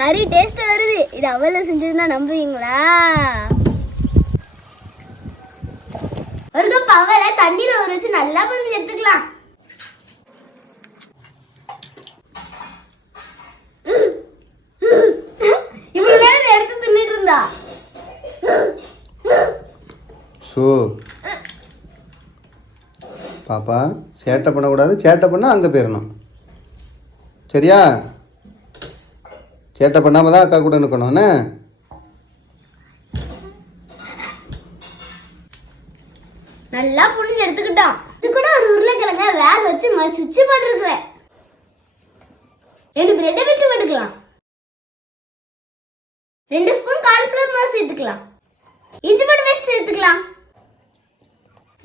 கறி டேஸ்ட் வருது. இது அவள செஞ்சதுன்னா நம்புவீங்களா? ஒரு கப் அவலை தண்ணியில ஊற வச்சு நல்லா பிழிஞ்சு எடுத்துக்கலாம். இவ்வளவு நேரம் எடுத்து தின்னுட்டு இருந்தா. பாப்பா சேட்டை பண்ணக்கூடாது. சேட்டை பண்ணால் அங்கே போயிடணும். சரியா? சேட்டை பண்ணாமல் தான் அக்கா கூட நிற்கணும்ண்ணே. நல்லா புரிஞ்சு எடுத்துக்கிட்டோம். இது கூட ஒரு உருளைக்கிழங்க வேக வச்சு மசிச்சு போட்டுருக்குறேன். 2 பிரெட்டை வச்சு போட்டுக்கலாம். 2 ஸ்பூன் கார்ன்ஃப்ளவர் மாவு சேர்த்துக்கலாம். இஞ்சி பூண்டு பேஸ்ட் சேர்த்துக்கலாம்.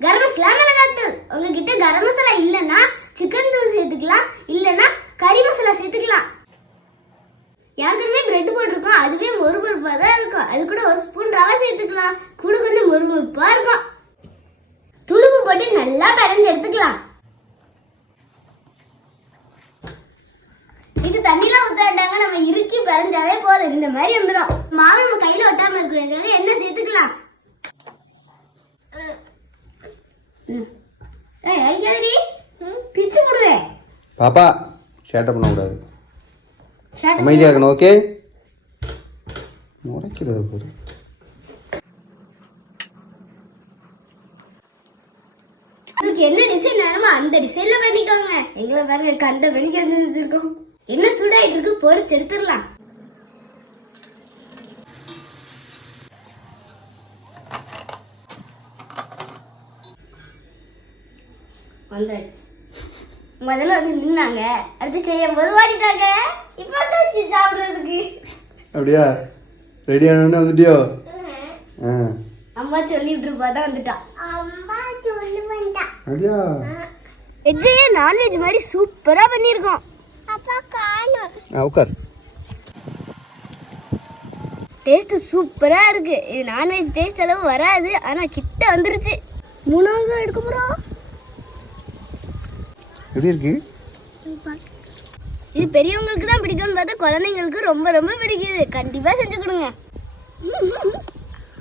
கரம் மசாலா, மிளகாத்தூள். உங்ககிட்ட கரம் மசாலா இல்லைன்னா சிக்கன் தூள் சேர்த்துக்கலாம், இல்லைன்னா கறி மசாலா சேர்த்துக்கலாம். ஏற்கனவே பிரெட் போட்டிருக்கோம், அதுவே மொறுமொறுப்பாக தான் இருக்கும். அது கூட 1 ஸ்பூன் ரவை சேர்த்துக்கலாம், கூட கொஞ்சம் மொறுமொறுப்பாக இருக்கும். துளுப்பு போட்டு நல்லா பிணைஞ்சு எடுத்துக்கலாம். இது தண்ணிலாம் ஊத்தாட்டாங்க, நம்ம இறுக்கி பிணைஞ்சாலே போதும். இந்த மாதிரி வந்துடும். மாவு நம்ம கையில ஒட்டாம இருக்கிறதுக்காக எண்ணெய் சேர்த்துக்கலாம். அடிக்காதடி, பிச்சு போடுவேன். பாப்பா சேட்டை பண்ணக்கூடாது, அமைதியாக இருக்கணும். ஓகே? முறைக்கிறது போது. உங்களுக்கு என்ன டிசைன் வேணுமோ அந்த டிசைன்ல பண்ணிக்கோங்க. எங்களை பாருங்க கண்ட பண்ணிக்க வச்சிருக்கோம். என்ன சூடாயிட்டு இருக்கு, பொரிச்சு எடுத்துடலாம். வந்தாச்சு. முதல்ல வந்து நின்னாங்க, அடுத்து செய்யும் போது ஓடிட்டாங்க. இப்ப வந்தாச்சு சாப்பிடுறதுக்கு. அப்படியா? ரெடியானு வந்துட்டியோ? அம்மா சொல்லிட்டு இருப்பா தான் வந்துட்டா. அம்மா சொல்லி வந்தா. அப்படியா? வெஜ்ஜே நான்வெஜ் மாதிரி சூப்பரா பண்ணிருக்கோம். அப்பா காணோம். உட்கார். டேஸ்ட் சூப்பரா இருக்கு. இது நான்வெஜ் டேஸ்ட் அளவு வராது, ஆனா கிட்ட வந்துருச்சு. 3வது எடுக்க போறோம். எப்படி இருக்கு? இது பெரியவங்களுக்கு தான் பிடிக்கும்னு பார்த்தா குழந்தைங்களுக்கு ரொம்ப ரொம்ப பிடிக்குது. கண்டிப்பா செஞ்சு கொடுங்க.